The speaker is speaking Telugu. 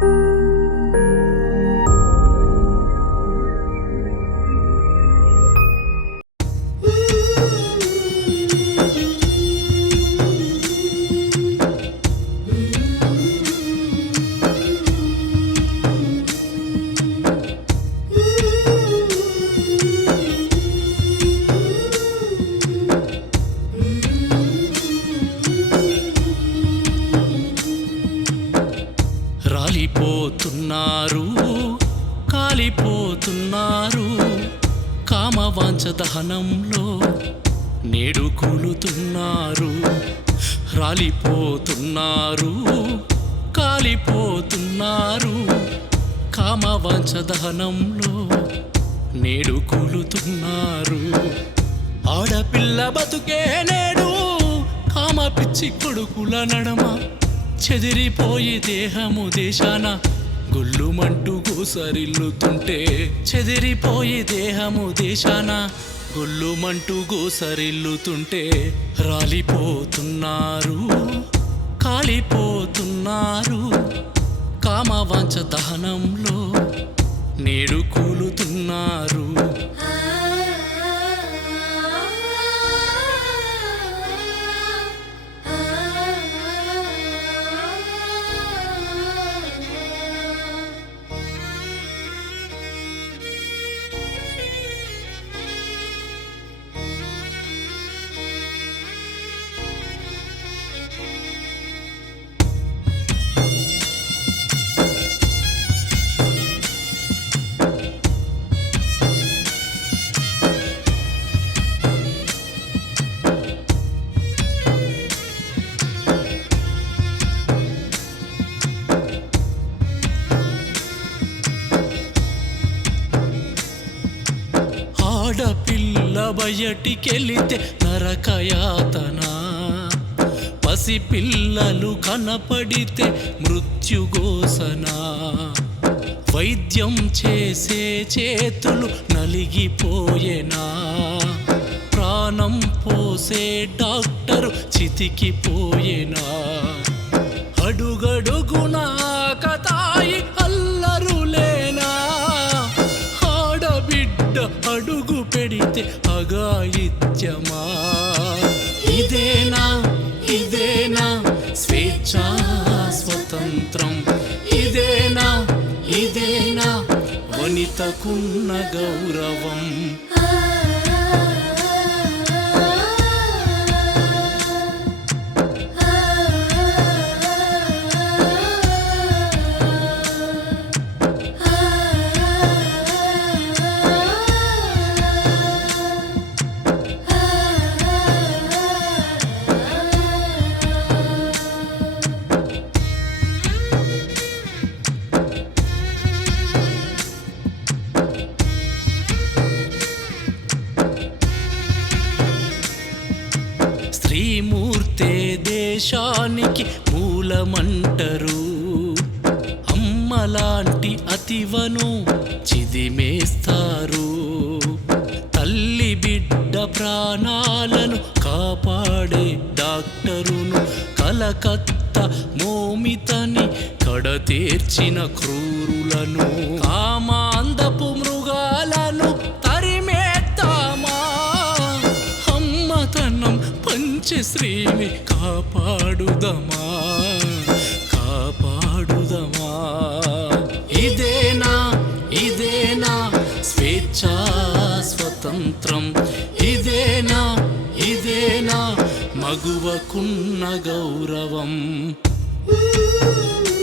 రాలిపోతున్నారు దహనంలో నేడు కూలుతున్నారు రాలిపోతున్నారు కాలిపోతున్నారు. కామవాంఛ దహనంలో నేడు కూలుతున్నారు ఆడపిల్ల బతుకే నేడు కామ పిచ్చి కొడుకుల నడమ చెదిరిపోయి దేహము దేశాన గొల్లుమంటూ గోసరిల్లుతుంటే చెదిరిపోయి దేహము దేశాన. గొల్లుమంటూ గోసరిల్లుతుంటే రాలిపోతున్నారు కాలిపోతున్నారు. కామవాంచ దహనంలో నేడు ఆడపిల్ల బయటికెళితే నరకయాతన? పసిపిల్లలు కనపడితే మృత్యుగోసన వైద్యం చేసే చేతులు నలిగిపోయేనా? ప్రాణం పోసే డాక్టరు చితికిపోయేనా? అడుగడుగునా గాయిత్యమా ఇదేనా ఇదేనా? స్వేచ్ఛా స్వతంత్రం. ఇదేనా ఇదేనా? వనితకున్న గౌరవం. దేశానికి మూలమంటరు అమ్మలాంటి అతివను చిదిమేస్తారు. తల్లి బిడ్డ ప్రాణాలను కాపాడే డాక్టరును కలకత్త మోమితని కడతీర్చిన క్రూరులను. కామా శ్రీని కాపాడుదమా? కాపాడుదమా? ఇదేనా ఇదేనా స్వేచ్ఛ స్వతంత్రం? ఇదేనా ఇదేనా మగువకున్న గౌరవం? Ooh.